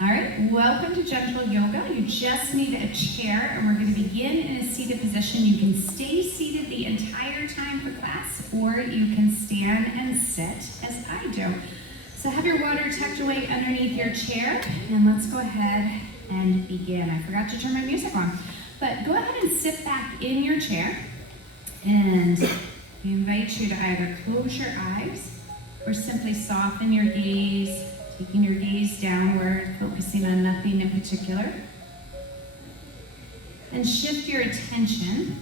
All right, welcome to Gentle Yoga. You just need a chair, and we're going to begin in a seated position. You can stay seated the entire time for class, or you can stand and sit as I do. So have your water tucked away underneath your chair, and let's go ahead and begin. I forgot to turn my music on, but go ahead and sit back in your chair, and we invite you to either close your eyes or simply soften your gaze, taking your gaze downward, focusing on nothing in particular. And shift your attention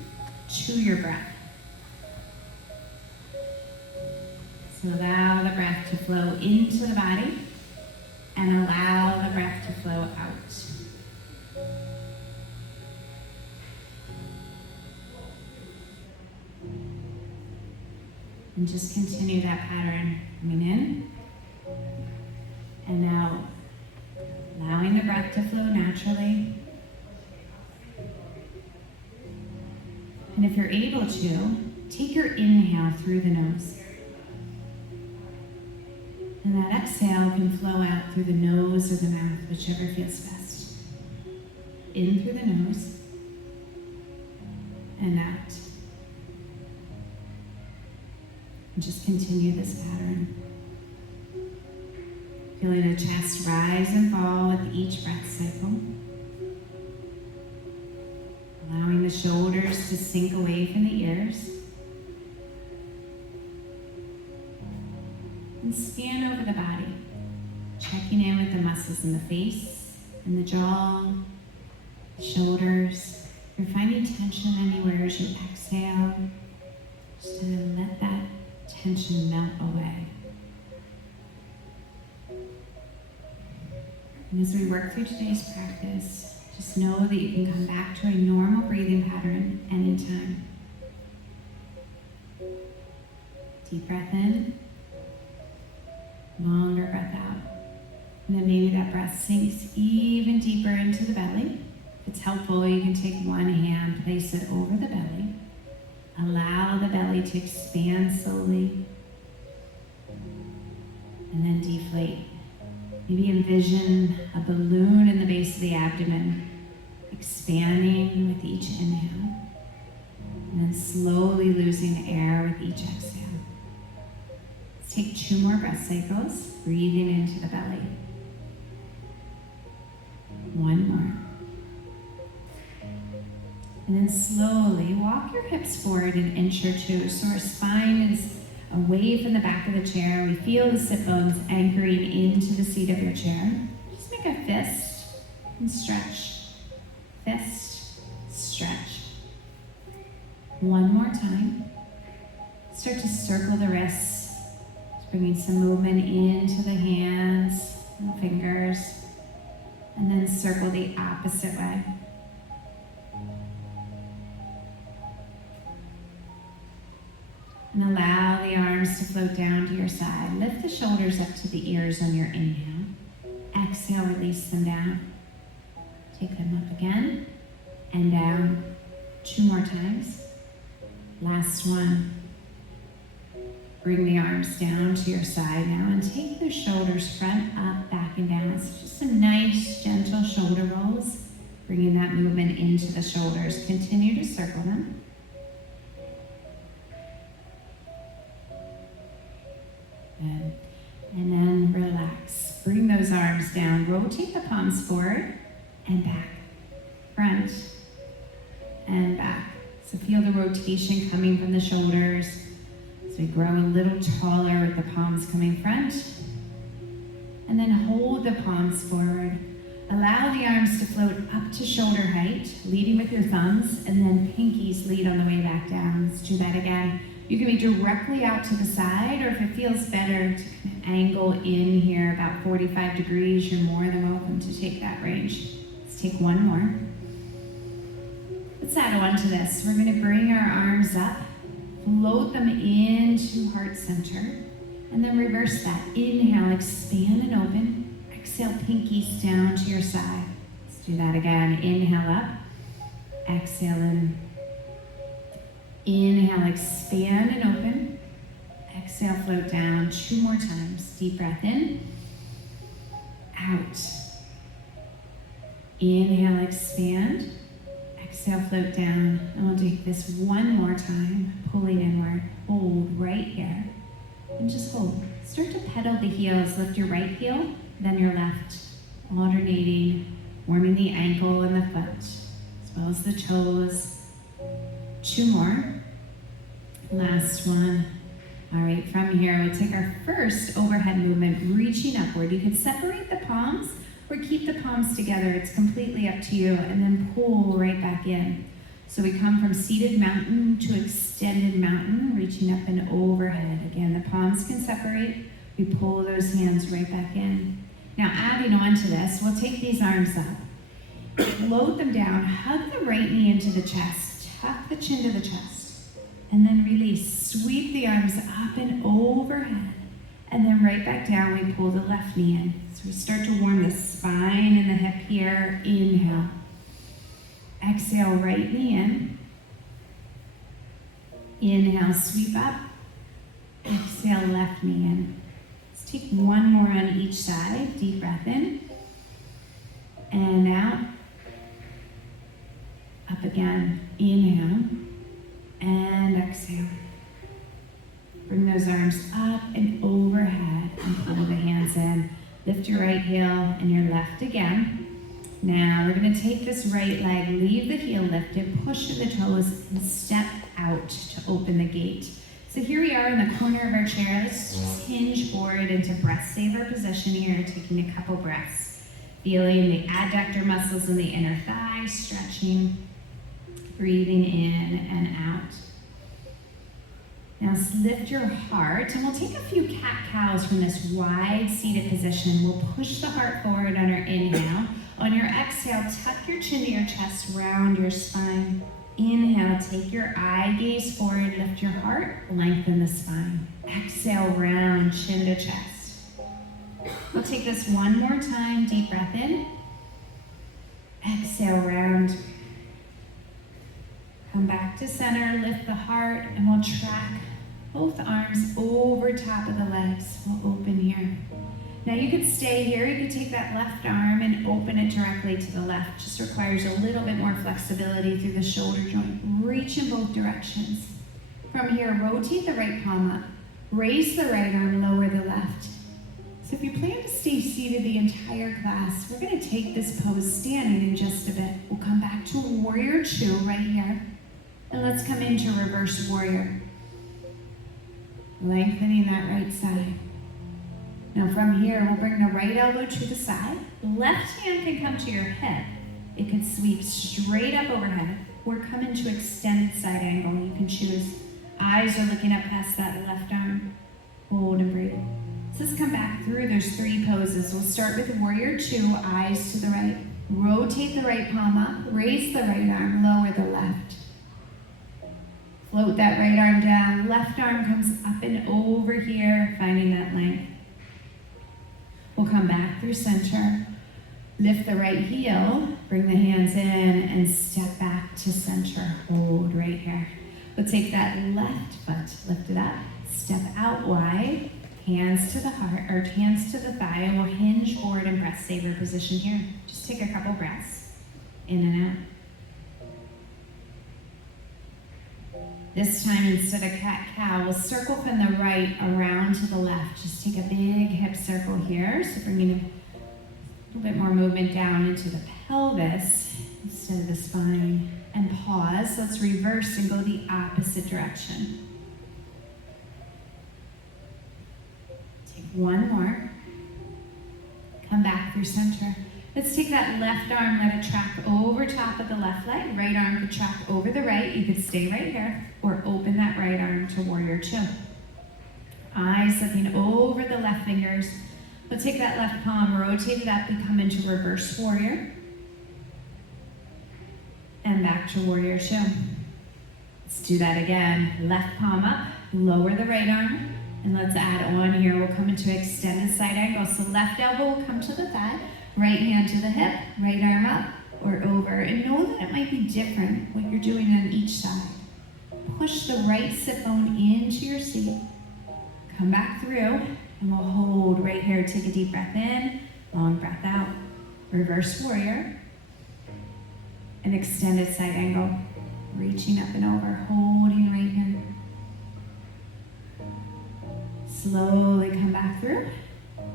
to your breath. So allow the breath to flow into the body and allow the breath to flow out. And just continue that pattern coming in and out, allowing the breath to flow naturally. And if you're able to, take your inhale through the nose. And that exhale can flow out through the nose or the mouth, whichever feels best. In through the nose and out. And just continue this pattern. Feeling the chest rise and fall with each breath cycle. Allowing the shoulders to sink away from the ears. And scan over the body, checking in with the muscles in the face and the jaw, the shoulders. If you're finding tension anywhere as you exhale, just to let that tension melt away. And as we work through today's practice, just know that you can come back to a normal breathing pattern anytime. Deep breath in, longer breath out. And then maybe that breath sinks even deeper into the belly. If it's helpful, you can take one hand, place it over the belly. Allow the belly to expand slowly. And then deflate. Maybe envision a balloon in the base of the abdomen, expanding with each inhale, and then slowly losing air with each exhale. Let's take 2 more breath cycles, breathing into the belly. 1 more. And then slowly walk your hips forward an inch or 2, so our spine is away from the back of the chair. We feel the sit bones anchoring into the seat of your chair. Just make a fist and stretch. Fist, stretch. 1 more time. Start to circle the wrists, just bringing some movement into the hands and fingers, and then circle the opposite way. And allow the arms to float down to your side. Lift the shoulders up to the ears on your inhale. Exhale, release them down. Take them up again and down. 2 more times. Last one. Bring the arms down to your side now and take the shoulders front, up, back, and down. So just some nice, gentle shoulder rolls. Bringing that movement into the shoulders. Continue to circle them. Good. And then relax. Bring those arms down. Rotate the palms forward and back. Front and back. So feel the rotation coming from the shoulders as we grow a little taller with the palms coming front. And then hold the palms forward. Allow the arms to float up to shoulder height, leading with your thumbs, and then pinkies lead on the way back down. Let's do that again. You can be directly out to the side, or if it feels better to kind of angle in here about 45 degrees, you're more than welcome to take that range. Let's take 1 more. Let's add on to this. We're going to bring our arms up, float them into heart center, and then reverse that. Inhale, expand and open. Exhale, pinkies down to your side. Let's do that again. Inhale up, exhale in. Inhale, expand and open. Exhale, float down 2 more times. Deep breath in, out. Inhale, expand. Exhale, float down. And we'll take this one more time, pulling inward. Hold right here. And just hold. Start to pedal the heels. Lift your right heel, then your left. Alternating, warming the ankle and the foot, as well as the toes. 2 more. Last one. All right, from here, we'll take our first overhead movement, reaching upward. You can separate the palms or keep the palms together. It's completely up to you. And then pull right back in. So we come from seated mountain to extended mountain, reaching up and overhead. Again, the palms can separate. We pull those hands right back in. Now, adding on to this, we'll take these arms up, float them down, hug the right knee into the chest, tuck the chin to the chest, and then release. Sweep the arms up and overhead, and then right back down, we pull the left knee in. So we start to warm the spine and the hip here. Inhale. Exhale, right knee in. Inhale, sweep up. Exhale, left knee in. Let's take one more on each side. Deep breath in. And out. Up again. Inhale. And exhale. Bring those arms up and overhead and pull the hands in. Lift your right heel and your left again. Now we're going to take this right leg, leave the heel lifted, push to the toes, and step out to open the gate. So here we are in the corner of our chair. Let's just hinge forward into breath saver position here, taking a couple breaths. Feeling the adductor muscles in the inner thigh, stretching, breathing in and out. Now lift your heart, and we'll take a few cat-cows from this wide seated position. We'll push the heart forward on our inhale. On your exhale, tuck your chin to your chest, round your spine. Inhale, take your eye gaze forward, lift your heart, lengthen the spine. Exhale, round, chin to chest. We'll take this one more time, deep breath in. Exhale, round. Come back to center, lift the heart, and we'll track both arms over top of the legs. We'll open here. Now you could stay here, you could take that left arm and open it directly to the left. Just requires a little bit more flexibility through the shoulder joint. Reach in both directions. From here, rotate the right palm up. Raise the right arm, lower the left. So if you plan to stay seated the entire class, we're gonna take this pose standing in just a bit. We'll come back to warrior 2 right here. And let's come into reverse warrior. Lengthening that right side. Now from here, we'll bring the right elbow to the side. Left hand can come to your hip. It could sweep straight up overhead or come into extended side angle. You can choose. Eyes are looking up past that left arm. Hold and breathe. So let's come back through. There's 3 poses. We'll start with warrior 2, eyes to the right. Rotate the right palm up. Raise the right arm, lower the left. Float that right arm down. Left arm comes up and over here, finding that length. We'll come back through center, lift the right heel, bring the hands in, and step back to center. Hold right here. We'll take that left foot, lift it up, step out wide, hands to the heart, or hands to the thigh, and we'll hinge forward in breath saver position here. Just take a couple breaths, in and out. This time, instead of cat-cow, we'll circle from the right around to the left. Just take a big hip circle here. So bringing a little bit more movement down into the pelvis instead of the spine. And pause. Let's reverse and go the opposite direction. Take one more. Come back through center. Let's take that left arm, let it track over top of the left leg. Right arm could track over the right. You could stay right here or open that right arm to warrior 2. Eyes looking over the left fingers. We'll take that left palm, rotate it up and come into reverse warrior. And back to warrior 2. Let's do that again. Left palm up, lower the right arm. And let's add on here. We'll come into extended side angle. So left elbow will come to the thigh. Right hand to the hip, right arm up or over. And know that it might be different what you're doing on each side. Push the right sit bone into your seat. Come back through and we'll hold right here. Take a deep breath in, long breath out. Reverse warrior. An extended side angle. Reaching up and over, holding right here. Slowly come back through.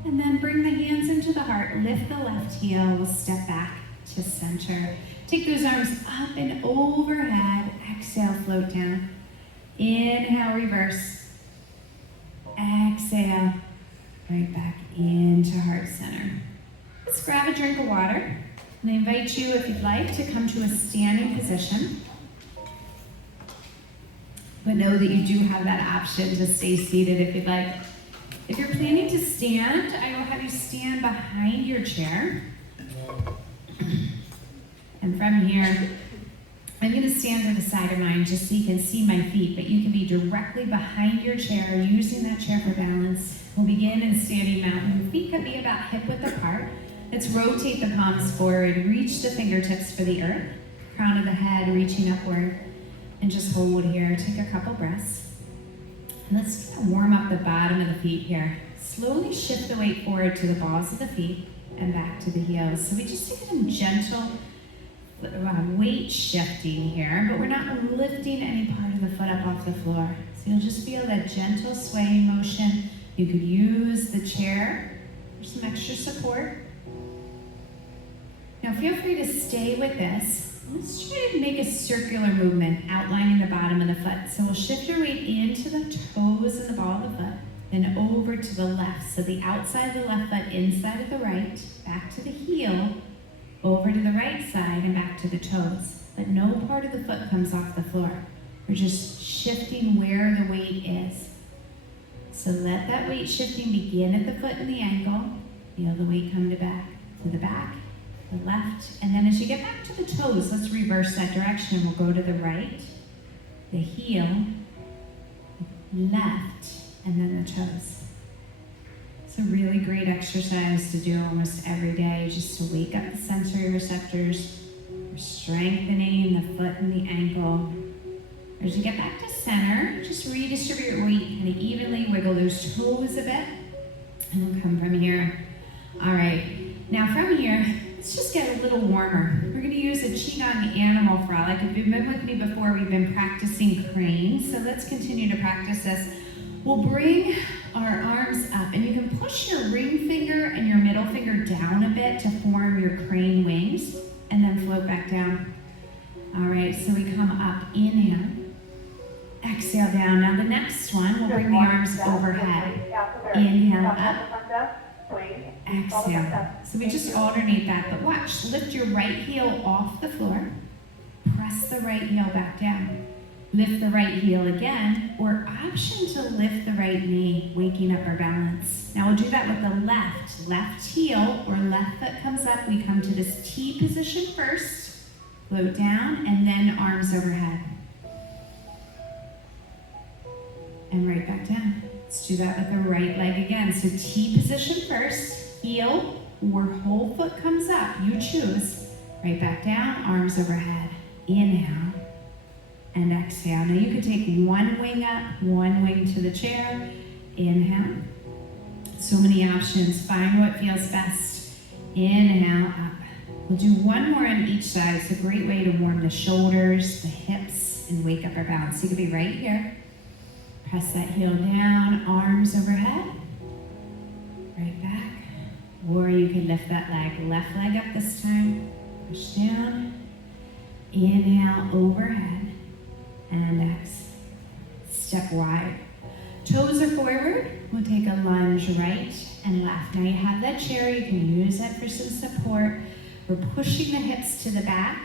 And then bring the hands into the heart. Lift the left heel. We'll step back to center. Take those arms up and overhead. Exhale, float down. Inhale, reverse. Exhale, right back into heart center. Let's grab a drink of water. And I invite you, if you'd like, to come to a standing position. But know that you do have that option to stay seated if you'd like. If you're planning to stand, I will have you stand behind your chair. And from here, I'm going to stand to the side of mine just so you can see my feet, but you can be directly behind your chair, using that chair for balance. We'll begin in standing mountain. Feet could be about hip width apart. Let's rotate the palms forward, reach the fingertips for the earth, crown of the head reaching upward, and just hold here. Take a couple breaths. And let's kind of warm up the bottom of the feet here. Slowly shift the weight forward to the balls of the feet and back to the heels. So we just take some gentle weight shifting here, but we're not lifting any part of the foot up off the floor. So you'll just feel that gentle swaying motion. You could use the chair for some extra support. Now feel free to stay with this. Let's try to make a circular movement, outlining the bottom of the foot. So we'll shift your weight into the toes and the ball of the foot, then over to the left. So the outside of the left foot, inside of the right, back to the heel, over to the right side and back to the toes. But no part of the foot comes off the floor. We're just shifting where the weight is. So let that weight shifting begin at the foot and the ankle. Feel the weight come to the back, the left, and then as you get back to the toes, let's reverse that direction. We'll go to the right, the heel, left, and then the toes. It's a really great exercise to do almost every day, just to wake up the sensory receptors. We're strengthening the foot and the ankle. As you get back to center, just redistribute your weight, kind of evenly wiggle those toes a bit, and we'll come from here. All right, now from here, let's just get a little warmer. We're going to use a Qigong animal frolic. If you've been with me before, we've been practicing cranes, so let's continue to practice this. We'll bring our arms up, and you can push your ring finger and your middle finger down a bit to form your crane wings, and then float back down. All right, so we come up, inhale, exhale down. Now the next one, we'll bring the arms overhead. Inhale up, exhale. So we just alternate that, but watch, lift your right heel off the floor, press the right heel back down. Lift the right heel again, or option to lift the right knee, waking up our balance. Now we'll do that with the left heel or left foot comes up. We come to this T position first, float down, and then arms overhead. And right back down. Let's do that with the right leg again. So T position first, heel or whole foot comes up, you choose. Right back down, arms overhead. Inhale. And exhale. Now you can take one wing up, one wing to the chair. Inhale. So many options. Find what feels best. Inhale up. We'll do one more on each side. It's a great way to warm the shoulders, the hips, and wake up our balance. So you can be right here. Press that heel down, arms overhead. Right back. Or you can lift that leg, left leg up this time. Push down. Inhale, overhead. And exhale. Step wide. Toes are forward. We'll take a lunge right and left. Now you have that chair. You can use that for some support. We're pushing the hips to the back,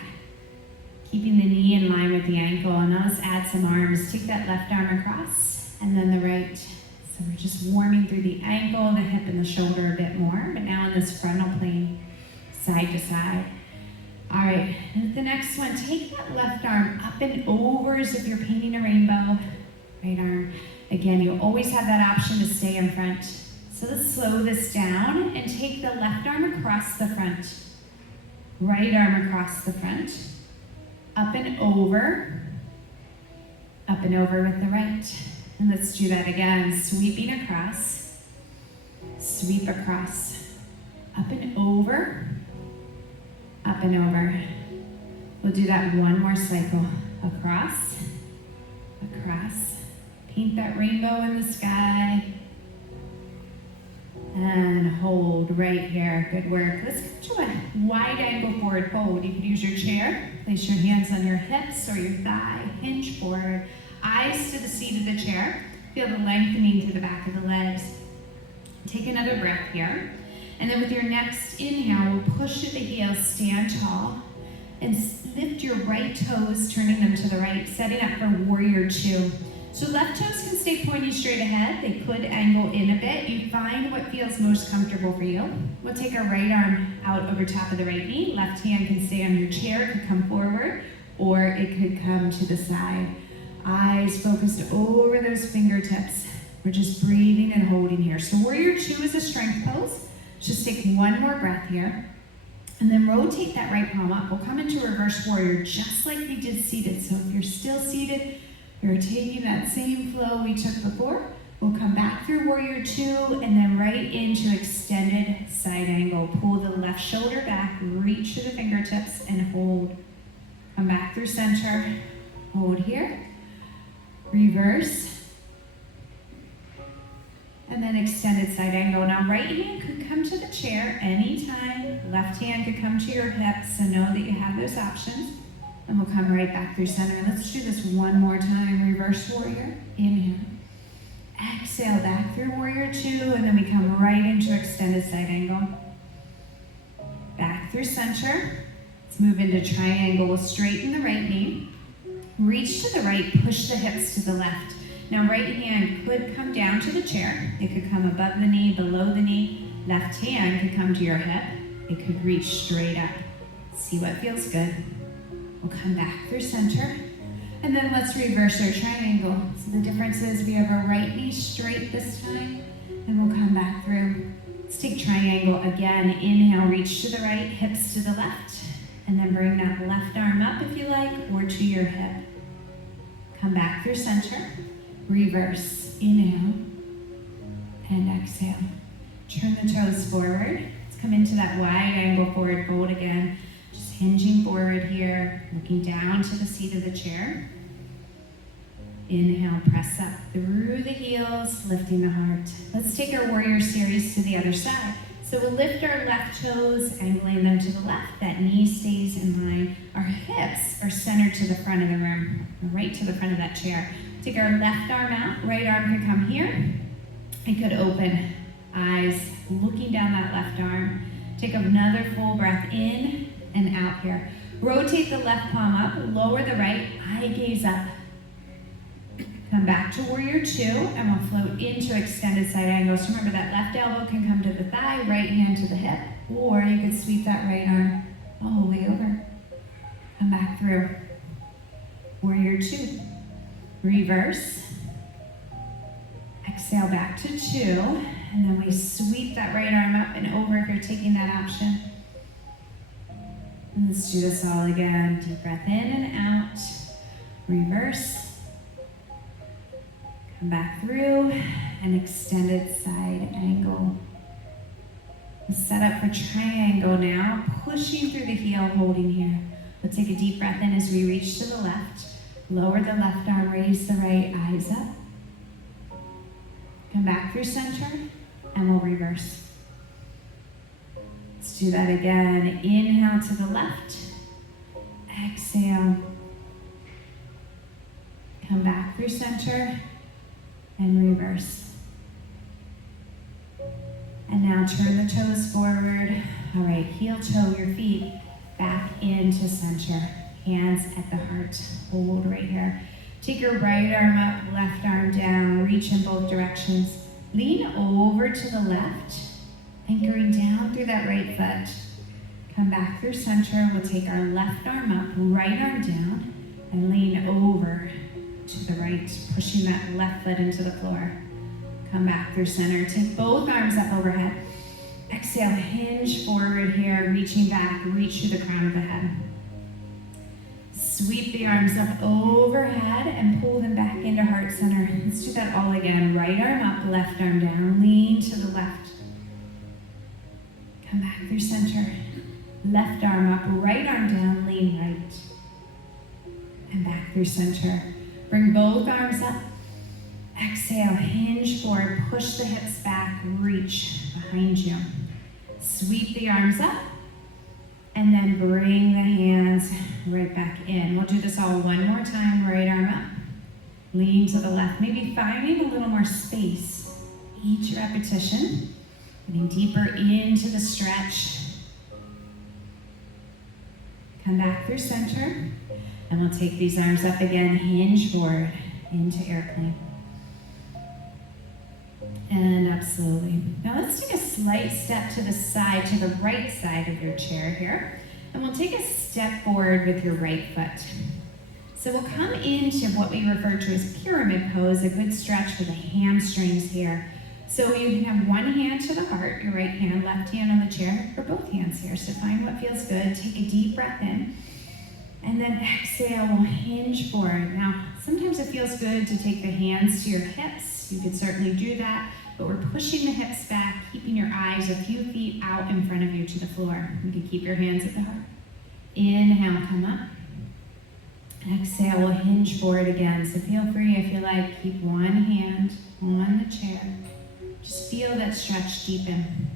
keeping the knee in line with the ankle. And now let's add some arms. Take that left arm across and then the right. So we're just warming through the ankle, the hip, and the shoulder a bit more. But now in this frontal plane, side to side. All right, and the next one, take that left arm up and over as if you're painting a rainbow. Right arm. Again, you always have that option to stay in front. So let's slow this down and take the left arm across the front. Right arm across the front. Up and over. Up and over with the right. And let's do that again. Sweeping across. Sweep across. Up and over. Up and over. We'll do that one more cycle. Across, across. Paint that rainbow in the sky. And hold right here. Good work. Let's come to a wide angle forward fold. You could use your chair. Place your hands on your hips or your thigh. Hinge forward. Eyes to the seat of the chair. Feel the lengthening through the back of the legs. Take another breath here. And then with your next inhale, we'll push at the heels, stand tall, and lift your right toes, turning them to the right, setting up for warrior two. So left toes can stay pointy straight ahead. They could angle in a bit. You find what feels most comfortable for you. We'll take our right arm out over top of the right knee. Left hand can stay on your chair, it could come forward, or it could come to the side. Eyes focused over those fingertips. We're just breathing and holding here. So warrior two is a strength pose. Just take one more breath here. And then rotate that right palm up. We'll come into reverse warrior just like we did seated. So if you're still seated, you're taking that same flow we took before. We'll come back through warrior two and then right into extended side angle. Pull the left shoulder back, reach to the fingertips and hold. Come back through center, hold here. Reverse. And then extended side angle. Now right hand could come to the chair anytime. Left hand could come to your hips, so know that you have those options. And we'll come right back through center. Let's do this one more time. Reverse warrior, inhale. Exhale back through warrior two, and then we come right into extended side angle. Back through center. Let's move into triangle. We'll straighten the right knee. Reach to the right, push the hips to the left. Now right hand could come down to the chair. It could come above the knee, below the knee. Left hand could come to your hip. It could reach straight up. See what feels good. We'll come back through center. And then let's reverse our triangle. So the difference is we have our right knee straight this time. And we'll come back through. Let's take triangle again. Inhale, reach to the right, hips to the left. And then bring that left arm up if you like, or to your hip. Come back through center. Reverse, inhale, and exhale. Turn the toes forward. Let's come into that wide angle forward fold again. Just hinging forward here, looking down to the seat of the chair. Inhale, press up through the heels, lifting the heart. Let's take our warrior series to the other side. So we'll lift our left toes, angling them to the left. That knee stays in line. Our hips are centered to the front of the room, right to the front of that chair. Take our left arm out, right arm can come here. It could open, eyes looking down that left arm. Take another full breath in and out here. Rotate the left palm up, lower the right, eye gaze up. Come back to warrior two, and we'll float into extended side angles. Remember that left elbow can come to the thigh, right hand to the hip, or you could sweep that right arm all the way over. Come back through. Warrior two. Reverse. Exhale back to two, and then we sweep that right arm up and over if you're taking that option. And let's do this all again. Deep breath in and out. Reverse. Come back through and extended side angle. Set up for triangle now, pushing through the heel, holding here. We'll take a deep breath in as we reach to the left. Lower the left arm, raise the right, eyes up. Come back through center, and we'll reverse. Let's do that again. Inhale to the left. Exhale. Come back through center, and reverse. And now turn the toes forward. All right, heel toe your feet back into center. Hands at the heart. Hold right here. Take your right arm up, left arm down. Reach in both directions. Lean over to the left, anchoring down through that right foot. Come back through center. We'll take our left arm up, right arm down, and lean over to the right, pushing that left foot into the floor. Come back through center. Take both arms up overhead. Exhale, hinge forward here, reaching back, reach to the crown of the head. Sweep the arms up overhead and pull them back into heart center. Let's do that all again. Right arm up, left arm down, lean to the left. Come back through center. Left arm up, right arm down, lean right. and back through center. Bring both arms up. Exhale, hinge forward, push the hips back, reach behind you. Sweep the arms up, and then bring the hands right back in. We'll do this all one more time. Right arm up, lean to the left, maybe finding a little more space each repetition, getting deeper into the stretch. Come back through center, and we'll take these arms up again, hinge forward into airplane. And up slowly. Now let's take a slight step to the side, to the right side of your chair here. And we'll take a step forward with your right foot. So we'll come into what we refer to as pyramid pose, a good stretch for the hamstrings here. So you can have one hand to the heart, your right hand, left hand on the chair, or both hands here. So find what feels good. Take a deep breath in. And then exhale, we'll hinge forward. Now, sometimes it feels good to take the hands to your hips. You could certainly do that, but we're pushing the hips back, keeping your eyes a few feet out in front of you to the floor. You can keep your hands at the heart. Inhale, come up. Exhale, we'll hinge forward again. So feel free, if you like, keep one hand on the chair. Just feel that stretch deepen.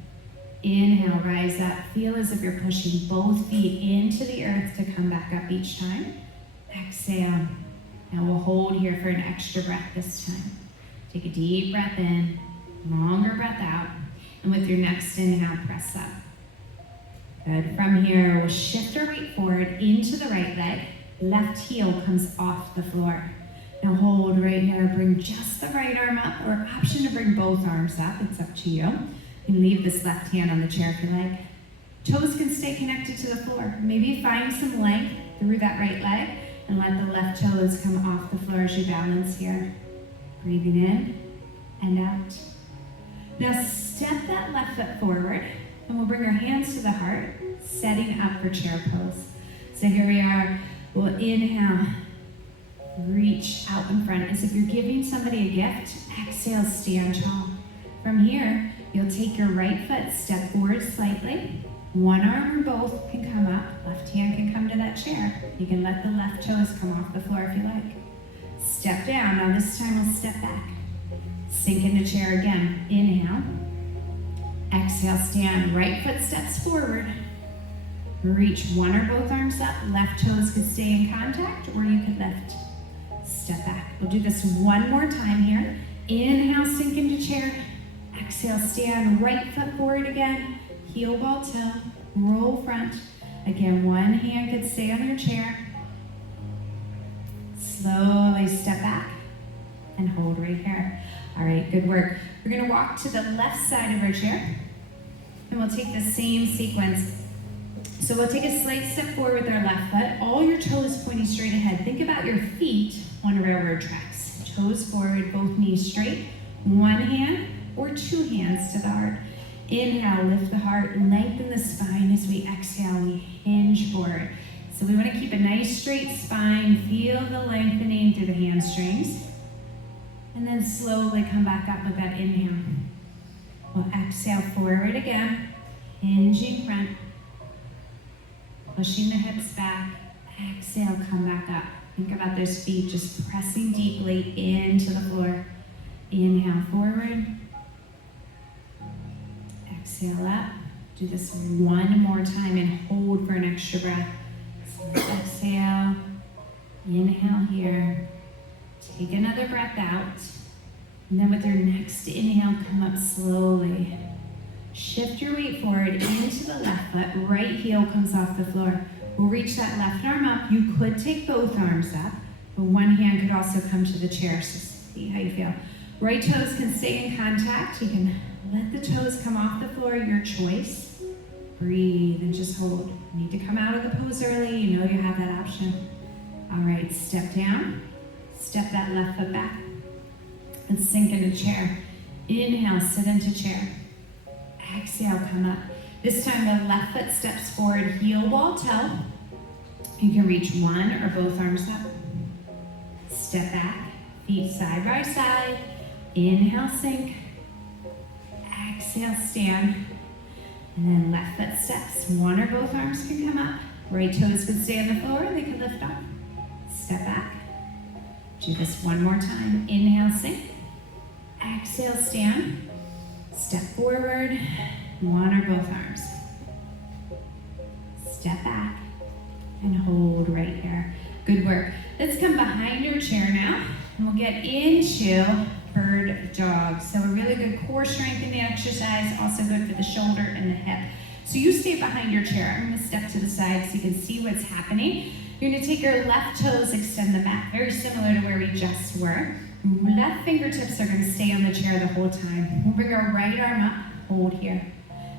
Inhale, rise up. Feel as if you're pushing both feet into the earth to come back up each time. Exhale. Now we'll hold here for an extra breath this time. Take a deep breath in, longer breath out, and with your next inhale, press up. Good. From here, we'll shift our weight forward into the right leg. Left heel comes off the floor. Now hold right here. Bring just the right arm up, or option to bring both arms up. It's up to you. You can leave this left hand on the chair if you like. Toes can stay connected to the floor. Maybe find some length through that right leg and let the left toes come off the floor as you balance here. Breathing in and out. Now step that left foot forward, and we'll bring our hands to the heart, setting up for chair pose. So here we are. We'll inhale, reach out in front as if you're giving somebody a gift. Exhale, stand tall. From here, you'll take your right foot, step forward slightly. One arm or both can come up. Left hand can come to that chair. You can let the left toes come off the floor if you like. Step down. Now this time we'll step back. Sink in the chair again. Inhale. Exhale, stand. Right foot steps forward. Reach one or both arms up. Left toes could stay in contact, or you could lift. Step back. We'll do this one more time here. Inhale, sink into chair. Exhale, stand. Right foot forward again. Heel ball toe. Roll front. Again, one hand could stay on your chair. Slowly step back and hold right here. All right, good work. We're gonna walk to the left side of our chair, and we'll take the same sequence. So we'll take a slight step forward with our left foot, all your toes pointing straight ahead. Think about your feet on railroad tracks. Toes forward, both knees straight, one hand or two hands to the heart. Inhale, lift the heart, lengthen the spine. As we exhale, we hinge forward. So we want to keep a nice straight spine, feel the lengthening through the hamstrings, and then slowly come back up with that inhale. We'll exhale forward again, hinging front, pushing the hips back. Exhale, come back up. Think about those feet just pressing deeply into the floor. Inhale forward. Exhale up. Do this one more time and hold for an extra breath. So exhale. Inhale here. Take another breath out. And then with your next inhale, come up slowly. Shift your weight forward into the left foot. Right heel comes off the floor. We'll reach that left arm up. You could take both arms up, but one hand could also come to the chair. So see how you feel. Right toes can stay in contact. You can let the toes come off the floor, your choice. Breathe and just hold. You need to come out of the pose early. You know you have that option. All right, step down. Step that left foot back and sink into chair. Inhale, sit into chair. Exhale, come up. This time the left foot steps forward, heel ball toe. You can reach one or both arms up. Step back, feet side by side. Inhale, sink. Exhale, stand. And then left foot steps. One or both arms can come up. Right toes can stay on the floor, they can lift up. step back. Do this one more time. Inhale, sink. Exhale, stand. Step forward. One or both arms. Step back and hold right here. Good work. Let's come behind your chair now, and we'll get into bird dog. So a really good core strengthening exercise, also good for the shoulder and the hip. So you stay behind your chair. I'm gonna step to the side so you can see what's happening. You're gonna take your left toes, extend the mat, very similar to where we just were. Left fingertips are gonna stay on the chair the whole time. We'll bring our right arm up, hold here.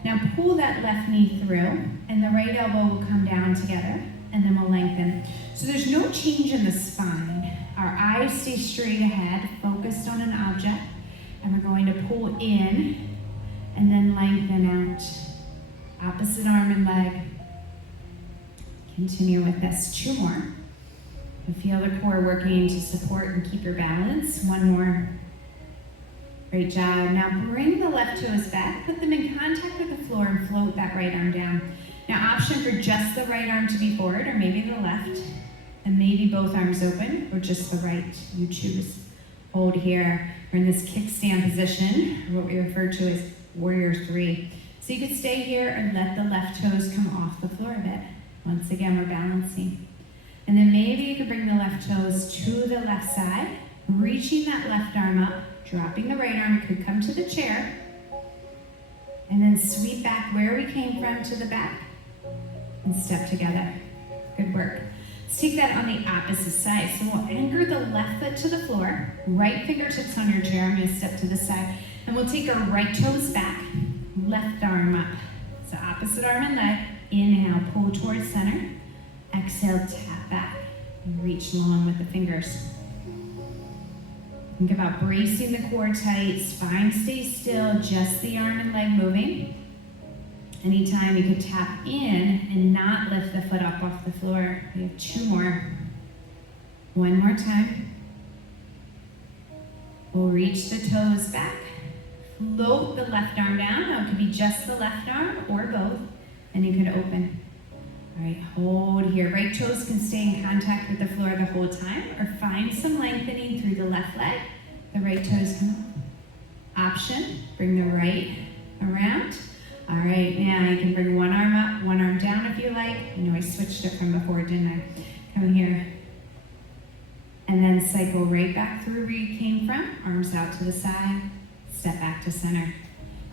Now pull that left knee through, and the right elbow will come down together, and then we'll lengthen. So there's no change in the spine. Our eyes stay straight ahead, focused on an object, and we're going to pull in, and then lengthen out. Opposite arm and leg. Continue with this. 2 more. And feel the core working to support and keep your balance. 1 more. Great job. Now bring the left toes back, put them in contact with the floor, and float that right arm down. Now option for just the right arm to be forward, or maybe the left, and maybe both arms open, or just the right. You choose. Hold here. We're in this kickstand position, or what we refer to as warrior 3. So you could stay here and let the left toes come off the floor a bit. Once again, we're balancing. And then maybe you could bring the left toes to the left side, reaching that left arm up, dropping the right arm. It could come to the chair. And then sweep back where we came from to the back and step together. Good work. Let's take that on the opposite side. So we'll anchor the left foot to the floor, right fingertips on your chair. I'm gonna step to the side. And we'll take our right toes back, left arm up. So opposite arm and leg. Inhale, pull towards center. Exhale, tap back. And reach long with the fingers. Think about bracing the core tight. Spine stays still, just the arm and leg moving. Anytime you could tap in and not lift the foot up off the floor. We have 2 more. 1 more time. We'll reach the toes back. Float the left arm down. Now it could be just the left arm or both. And you could open. All right, hold here. Right toes can stay in contact with the floor the whole time, or find some lengthening through the left leg. The right toes come up. Option, bring the right around. All right, now you can bring 1 arm up, 1 arm down if you like. I know I switched it from before, didn't I? Come here. And then cycle right back through where you came from. Arms out to the side. Step back to center.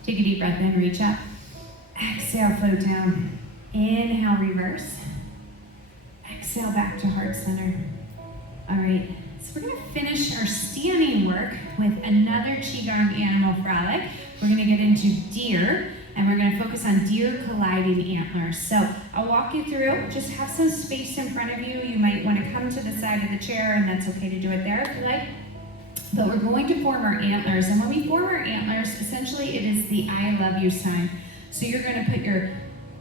Take a deep breath in, reach up. Exhale, float down. Inhale, reverse. Exhale, back to heart center. All right, so we're gonna finish our standing work with another Qigong animal frolic. We're gonna get into deer, and we're gonna focus on deer colliding antlers. So I'll walk you through, just have some space in front of you. You might wanna come to the side of the chair, and that's okay to do it there if you like. But we're going to form our antlers, and when we form our antlers, essentially it is the I love you sign. So you're gonna put your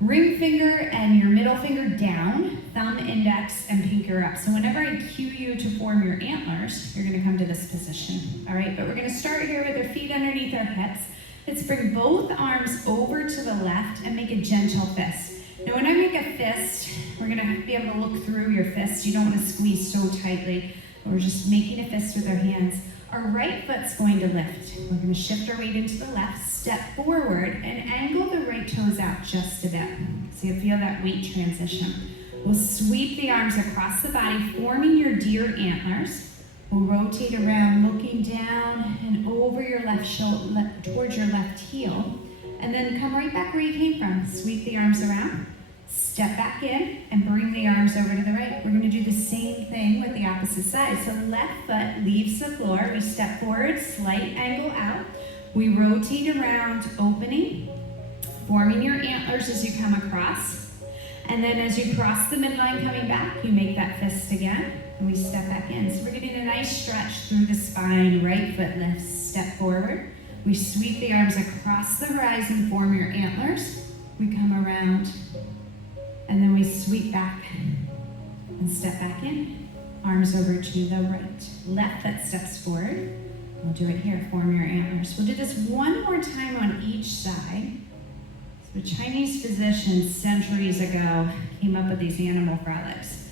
ring finger and your middle finger down, thumb, index, and pinky up. So whenever I cue you to form your antlers, you're gonna come to this position. All right, but we're gonna start here with our feet underneath our hips. Let's bring both arms over to the left and make a gentle fist. Now when I make a fist, we're gonna be able to look through your fist. You don't wanna squeeze so tightly. We're just making a fist with our hands. Our right foot's going to lift. We're going to shift our weight into the left, step forward, and angle the right toes out just a bit. So you feel that weight transition. We'll sweep the arms across the body, forming your deer antlers. We'll rotate around, looking down and over your left shoulder, towards your left heel. And then come right back where you came from. Sweep the arms around. Step back in and bring the arms over to the right. We're going to do the same thing with the opposite side. So left foot leaves the floor. We step forward, slight angle out. We rotate around, opening, forming your antlers as you come across. And then as you cross the midline coming back, you make that fist again, and we step back in. So we're getting a nice stretch through the spine. Right foot lifts, step forward. We sweep the arms across the horizon, form your antlers. We come around. And then we sweep back and step back in. Arms over to the right. Left foot steps forward. We'll do it here, form your antlers. We'll do this 1 more time on each side. So Chinese physicians centuries ago came up with these animal frolics.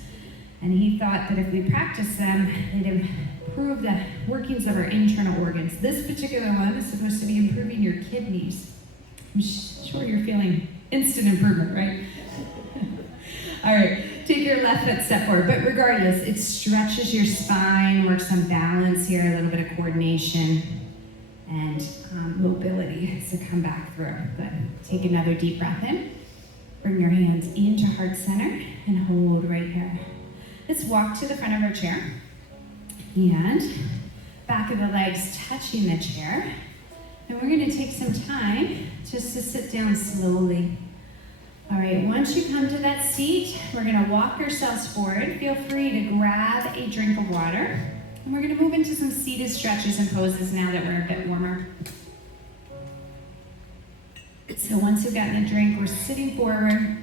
And he thought that if we practice them, they'd improve the workings of our internal organs. This particular one is supposed to be improving your kidneys. I'm sure you're feeling instant improvement, right? All right, take your left foot step forward. But regardless, it stretches your spine, works on balance here, a little bit of coordination, and mobility. So come back through. Good. Take another deep breath in. Bring your hands into heart center and hold right here. Let's walk to the front of our chair. And back of the legs touching the chair. And we're going to take some time just to sit down slowly. All right, once you come to that seat, we're going to walk ourselves forward. Feel free to grab a drink of water. And we're going to move into some seated stretches and poses now that we're a bit warmer. So once you've gotten a drink, we're sitting forward,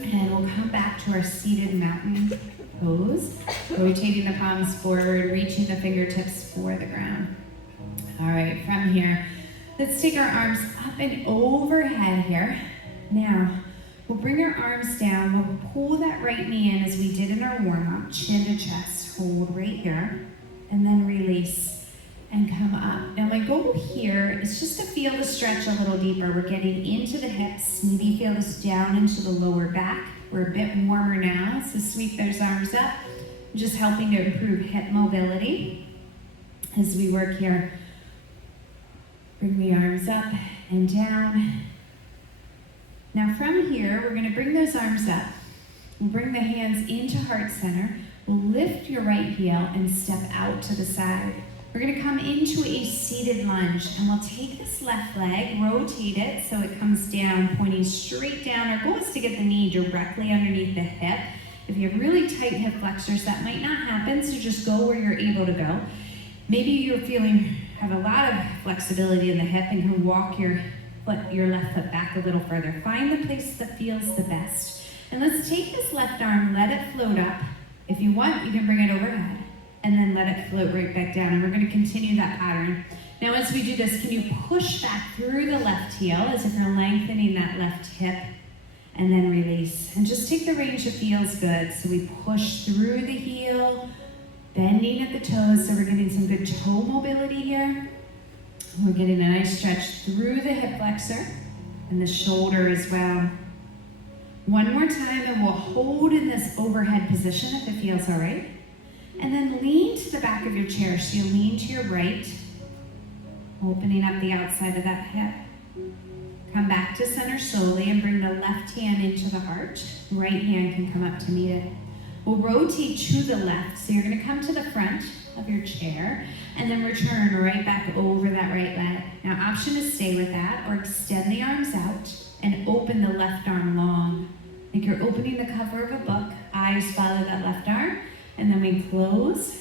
and we'll come back to our seated mountain pose, rotating the palms forward, reaching the fingertips for the ground. All right, from here, let's take our arms up and overhead here. Now, we'll bring our arms down. We'll pull that right knee in as we did in our warm-up, chin to chest. Hold right here, and then release and come up. Now, my goal here is just to feel the stretch a little deeper. We're getting into the hips. Maybe feel this down into the lower back. We're a bit warmer now, so sweep those arms up. Just helping to improve hip mobility as we work here. Bring the arms up and down. Now from here, we're going to bring those arms up. We'll bring the hands into heart center. We'll lift your right heel and step out to the side. We're going to come into a seated lunge, and we'll take this left leg, rotate it so it comes down, pointing straight down. Our goal is to get the knee directly underneath the hip. If you have really tight hip flexors, that might not happen, so just go where you're able to go. Maybe you're have a lot of flexibility in the hip and can walk your left foot back a little further. Find the place that feels the best. And let's take this left arm, let it float up. If you want, you can bring it overhead, and then let it float right back down. And we're going to continue that pattern. Now, as we do this, can you push back through the left heel as if you're lengthening that left hip, and then release. And just take the range that feels good. So we push through the heel, bending at the toes, so we're getting some good toe mobility here. We're getting a nice stretch through the hip flexor and the shoulder as well. One more time, and we'll hold in this overhead position if it feels all right. And then lean to the back of your chair. So you lean to your right, opening up the outside of that hip. Come back to center slowly and bring the left hand into the heart. Right hand can come up to meet it. We'll rotate to the left. So you're going to come to the front of your chair and then return right back over that right leg. Now, option is stay with that or extend the arms out and open the left arm long. Like you're opening the cover of a book. Eyes follow that left arm. And then we close.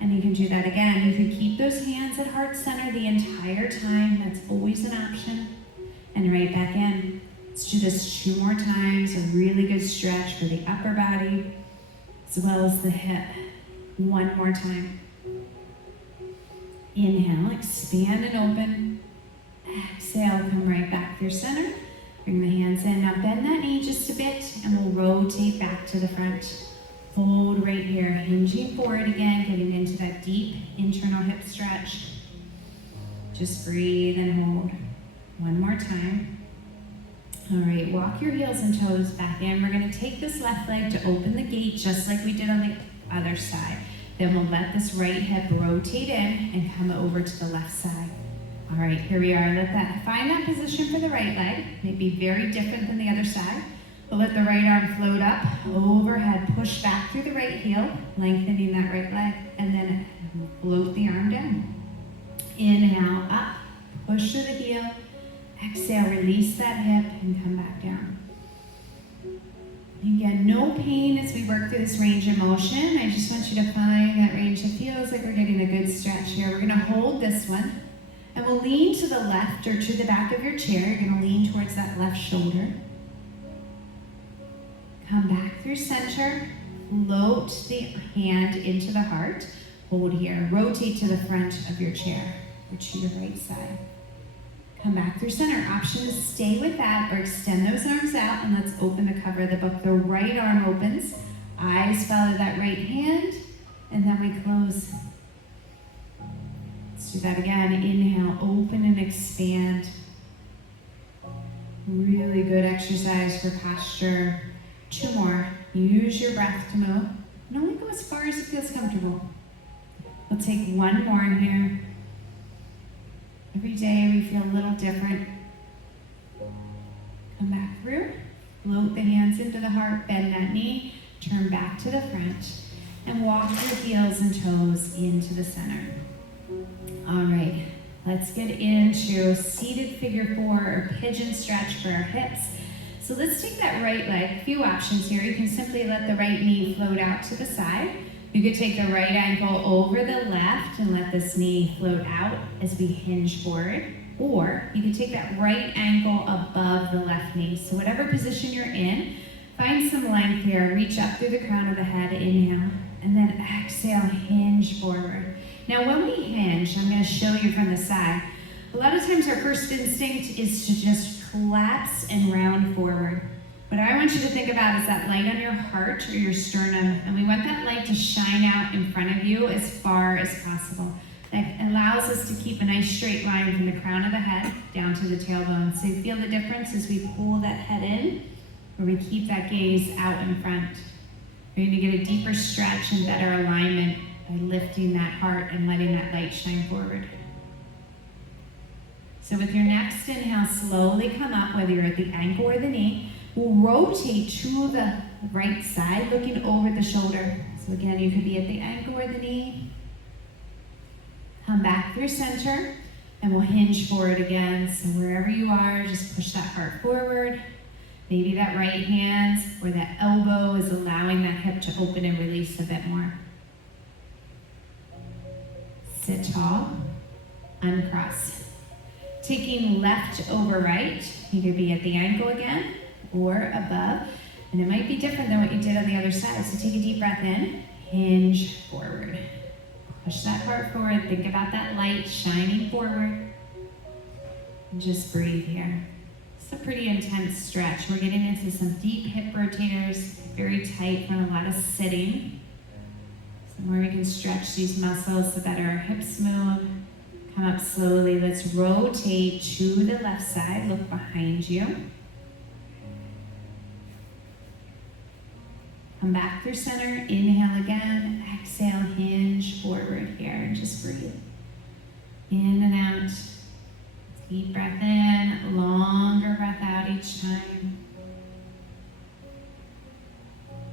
And you can do that again. You can keep those hands at heart center the entire time. That's always an option. And right back in. Let's do this 2 more times. A really good stretch for the upper body as well as the hip. 1 more time. Inhale, expand and open. Exhale, come right back through center. Bring the hands in. Now bend that knee just a bit and we'll rotate back to the front. Hold right here, hinging forward again, getting into that deep internal hip stretch. Just breathe and hold. 1 more time. All right, walk your heels and toes back in. We're gonna take this left leg to open the gate just like we did on the other side. Then we'll let this right hip rotate in and come over to the left side. All right, here we are. Find that position for the right leg. Maybe very different than the other side. But let the right arm float up, overhead, push back through the right heel, lengthening that right leg, and then float the arm down. Inhale, up, push through the heel. Exhale, release that hip and come back down. Again, no pain as we work through this range of motion. I just want you to find that range that feels like we're getting a good stretch here. We're gonna hold this one, and we'll lean to the left or to the back of your chair. You're gonna lean towards that left shoulder. Come back through center, float the hand into the heart. Hold here, rotate to the front of your chair or to your right side. Come back through center. Option is stay with that or extend those arms out and let's open the cover of the book. The right arm opens, Eyes follow that right hand, and then we close. Let's do that again. Inhale, open and expand. Really good exercise for posture. 2 more. Use your breath to move. And only go as far as it feels comfortable. We'll take 1 more in here. Every day we feel a little different. Come back through. Float the hands into the heart. Bend that knee. Turn back to the front. And walk your heels and toes into the center. All right. Let's get into seated figure 4 or pigeon stretch for our hips. So let's take that right leg. A few options here. You can simply let the right knee float out to the side. You could take the right ankle over the left and let this knee float out as we hinge forward. Or you can take that right ankle above the left knee. So whatever position you're in, find some length here. Reach up through the crown of the head. Inhale. And then exhale, hinge forward. Now when we hinge, I'm going to show you from the side. A lot of times our first instinct is to just collapse and round forward. What I want you to think about is that light on your heart or your sternum, and we want that light to shine out in front of you as far as possible. That allows us to keep a nice straight line from the crown of the head down to the tailbone. So you feel the difference as we pull that head in, or we keep that gaze out in front. You're going to get a deeper stretch and better alignment by lifting that heart and letting that light shine forward. So with your next inhale, slowly come up, whether you're at the ankle or the knee. We'll rotate to the right side, looking over the shoulder. So again, you could be at the ankle or the knee. Come back through center, and we'll hinge forward again. So wherever you are, just push that heart forward. Maybe that right hand or that elbow is allowing that hip to open and release a bit more. Sit tall, uncross. Taking left over right, you could be at the ankle again or above, and it might be different than what you did on the other side. So take a deep breath in, hinge forward. Push that heart forward, think about that light shining forward, and just breathe here. It's a pretty intense stretch. We're getting into some deep hip rotators, very tight from a lot of sitting. Somewhere we can stretch these muscles so that our hips move. Come up slowly. Let's rotate to the left side. Look behind you. Come back through center. Inhale again. Exhale, hinge forward here. And just breathe. In and out. Deep breath in. Longer breath out each time.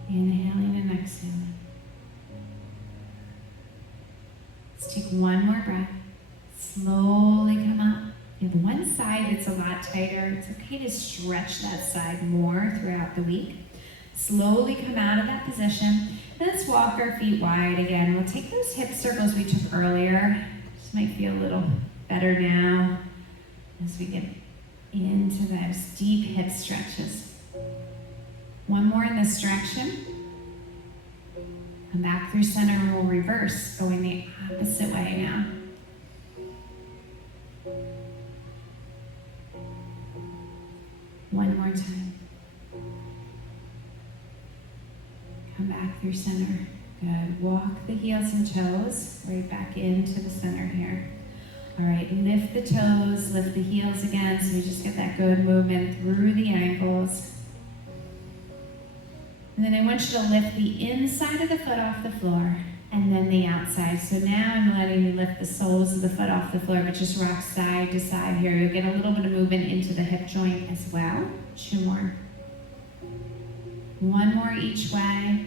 Inhaling and exhaling. Let's take 1 more breath. Slowly come up. You have one side that's a lot tighter. It's okay to stretch that side more throughout the week. Slowly come out of that position. Let's walk our feet wide again. We'll take those hip circles we took earlier. This might feel a little better now as we get into those deep hip stretches. 1 more in this direction. Come back through center and we'll reverse, going the opposite way now. One more time. Come back through center. Good. Walk the heels and toes right back into the center here. All right, lift the toes, lift the heels again, so we just get that good movement through the ankles. And then I want you to lift the inside of the foot off the floor and then the outside. So now I'm letting you lift the soles of the foot off the floor, but just rock side to side here. You'll get a little bit of movement into the hip joint as well. 2 more. 1 more each way.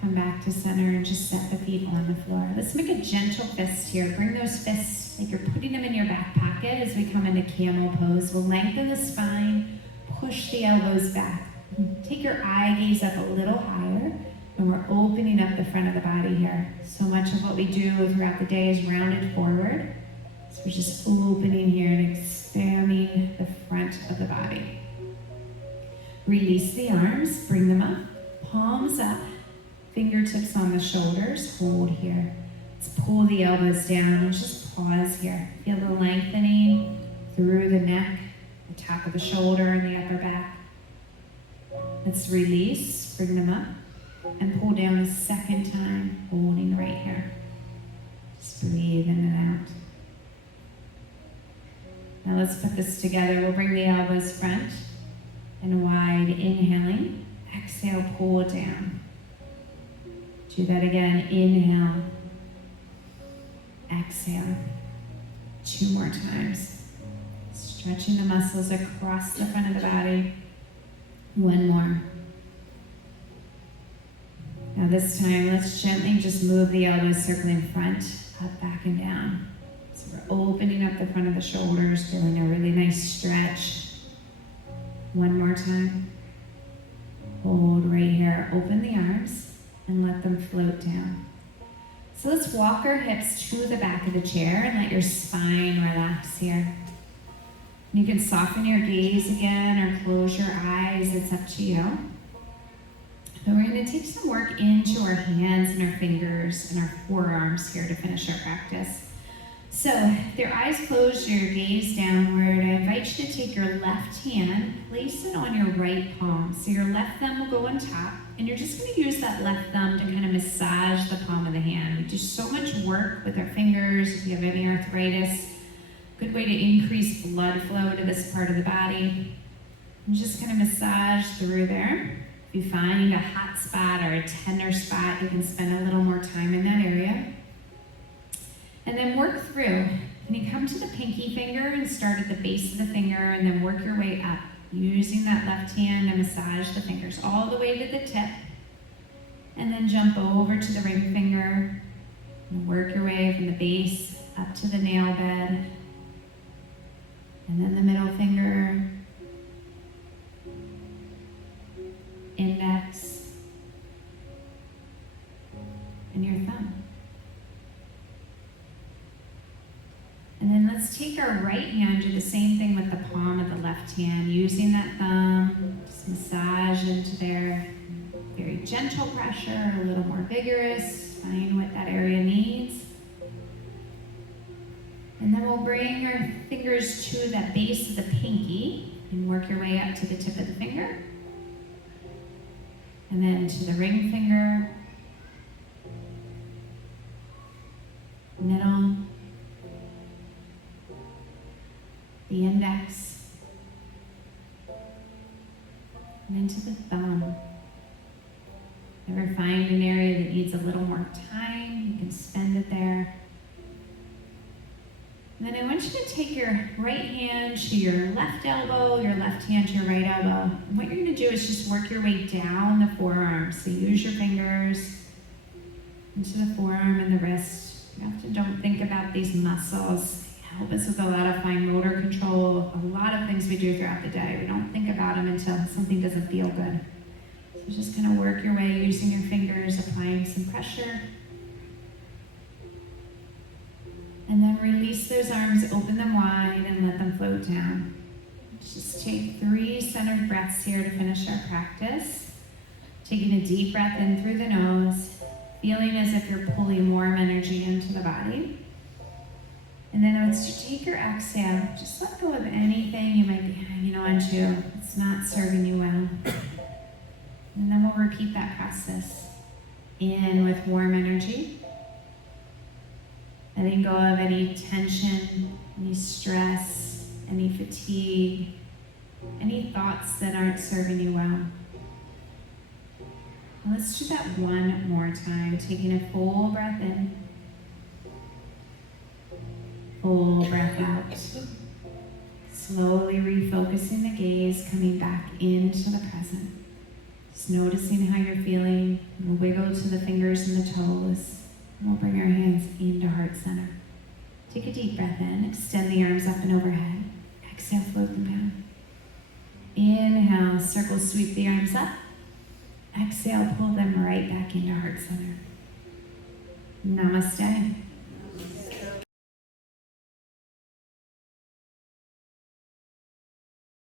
Come back to center and just set the feet on the floor. Let's make a gentle fist here. Bring those fists like you're putting them in your back pocket as we come into camel pose. We'll lengthen the spine, push the elbows back. Take your eye gaze up a little higher, and we're opening up the front of the body here. So much of what we do throughout the day is rounded forward. So we're just opening here and expanding the front of the body. Release the arms, bring them up, palms up, fingertips on the shoulders, hold here. Let's pull the elbows down and just pause here. Feel the lengthening through the neck, the top of the shoulder, and the upper back. Let's release, bring them up, and pull down a second time, holding right here. Just breathe in and out. Now let's put this together. We'll bring the elbows front and wide, inhaling. Exhale, pull down. Do that again. Inhale. Exhale. 2 more times. Stretching the muscles across the front of the body. 1 more. Now this time, let's gently just move the elbows circling front, up, back, and down. So we're opening up the front of the shoulders, doing a really nice stretch. 1 more time. Hold right here. Open the arms and let them float down. So let's walk our hips to the back of the chair and let your spine relax here. You can soften your gaze again or close your eyes. It's up to you. But we're going to take some work into our hands and our fingers and our forearms here to finish our practice. So, with your eyes closed, your gaze downward, I invite you to take your left hand, place it on your right palm. So your left thumb will go on top, and you're just going to use that left thumb to kind of massage the palm of the hand. We do so much work with our fingers. If you have any arthritis, good way to increase blood flow to this part of the body. And just kind of massage through there. If you find a hot spot or a tender spot, you can spend a little more time in that area. And then work through. And you come to the pinky finger and start at the base of the finger and then work your way up, using that left hand to massage the fingers all the way to the tip. And then jump over to the ring finger and work your way from the base up to the nail bed. And then the middle finger, index, and your thumb. And then let's take our right hand, do the same thing with the palm of the left hand, using that thumb, just massage into there. Very gentle pressure, a little more vigorous, find what that area needs. And then we'll bring our fingers to that base of the pinky and work your way up to the tip of the finger. And then to the ring finger, middle, the index, and into the thumb. Ever find an area that needs a little more time, you can spend it there. And then I want you to take your right hand to your left elbow, your left hand to your right elbow. And what you're going to do is just work your way down the forearm. So use your fingers into the forearm and the wrist. You often don't think about these muscles. They help us with a lot of fine motor control, a lot of things we do throughout the day. We don't think about them until something doesn't feel good. So just kind of work your way using your fingers, applying some pressure. And then release those arms, open them wide, and let them float down. Just take 3 centered breaths here to finish our practice. Taking a deep breath in through the nose, feeling as if you're pulling warm energy into the body. And then once you take your exhale, just let go of anything you might be hanging on to. It's not serving you well. And then we'll repeat that process. In with warm energy. Letting go of any tension, any stress, any fatigue, any thoughts that aren't serving you well. Let's do that one more time, taking a full breath in, full breath out. Slowly refocusing the gaze, coming back into the present. Just noticing how you're feeling. We'll wiggle to the fingers and the toes. And we'll bring our hands into heart center. Take a deep breath in, extend the arms up and overhead. Exhale, float them down. Inhale, circle, sweep the arms up. Exhale, pull them right back into heart center. Namaste.